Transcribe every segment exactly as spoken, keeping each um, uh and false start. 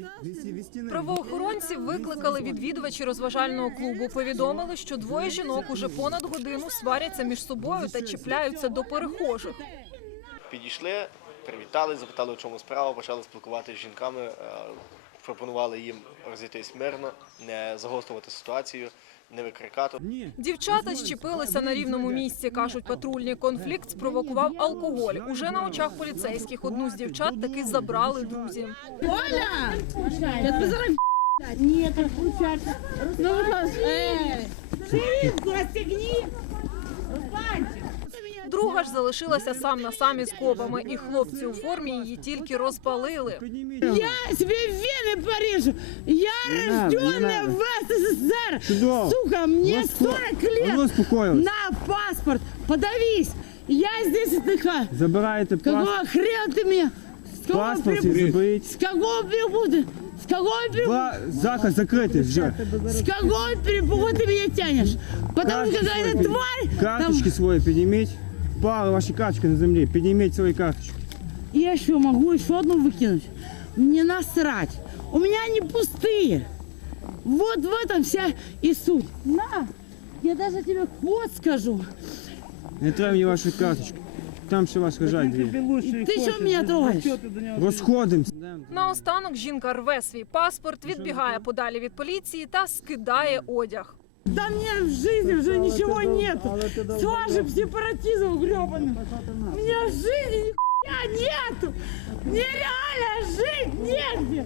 Правоохоронців викликали відвідувачі розважального клубу. Повідомили, що двоє жінок уже понад годину сваряться між собою та чіпляються до перехожих. Підійшли, привітали, запитали, у чому справа, почали спілкуватися з жінками, пропонували їм розійтись мирно, не загострювати ситуацію, не викрикати. Дівчата щепилися на рівному місці, кажуть патрульні. Конфлікт спровокував алкоголь. Уже на очах поліцейських одну з дівчат таки забрали друзі. Оля! Я тебе зараз Ні, так включати. Ну, ширинку розтягни. Русланчик. Друга ж залишилася сам на сам із копами, і хлопці у формі її тільки розпалили. Я себе вены порежу. Я рожденная в СССР. Сука, мне сорок лет. На паспорт. Подавись. Я здесь отдыхаю. Забираєте паспорт. Какого хрена ты меня? Паспорт заберіть. С какого перепута? С какого перепута? Заказ закритий вже. С какого перепута ты меня тянешь? Потому что какая-то тварь... Карточки свої підніміть. Пали ваші карточки на землі. Підніміть свої карточки. Я еще могу еще одну выкинуть? Мне насрать. У меня они пустые. Вот в этом вся и суть. На, я даже тебе ход скажу. Не треба мені ваші карточки. Там ще вас лежать дві. Ты что меня трогаешь? Розходимося. Наостанок жінка рве свій паспорт, відбігає подалі від поліції та скидає одяг. Да мне в жизни уже ничего нету. С вашим сепаратизмом гребаным. У меня в жизни нихуя нету. Мне реально жить негде.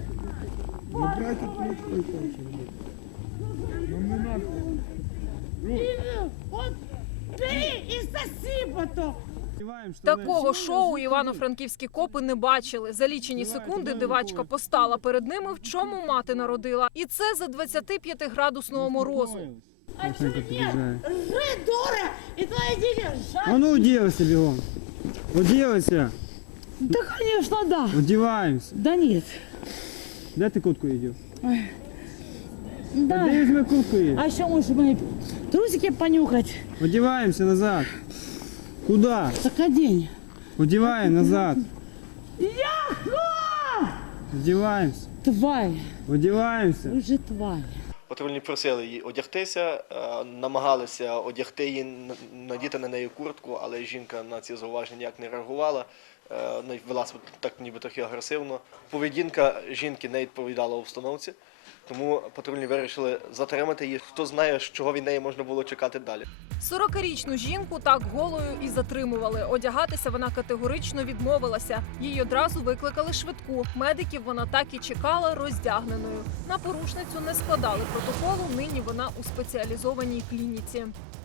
Вот бери и соси потом. Такого шоу івано-франківські копи не бачили. За лічені секунди дивачка постала перед ними, в чому мати народила. І це за двадцятип'ятиградусного морозу. А что нет? Жри, дура! И твои дети А жать! ну оділися бігом. Оділися. Да, конечно, да. Одіваємося. Да нет. Де ти куртку їдів? Да. Де візьми куртку їдь? А еще можешь мои трусики понюхать? Одіваємося назад. Куди? Так одень. Одіваємо назад. Яхо! Одіваємося. Тварь. Одіваємося. Вы же тварь. Патрульні просили її одягтися, намагалися одягти її, надіти на неї куртку, але жінка на ці зауваження ніяк не реагувала, вела себе так ніби трохи агресивно. Поведінка жінки не відповідала обстановці, тому патрульні вирішили затримати її. Хто знає, чого від неї можна було чекати далі. сорокарічну жінку так голою і затримували. Одягатися вона категорично відмовилася. Їй одразу викликали швидку. Медиків вона так і чекала роздягненою. На порушницю не складали протоколу, нині вона у спеціалізованій клініці.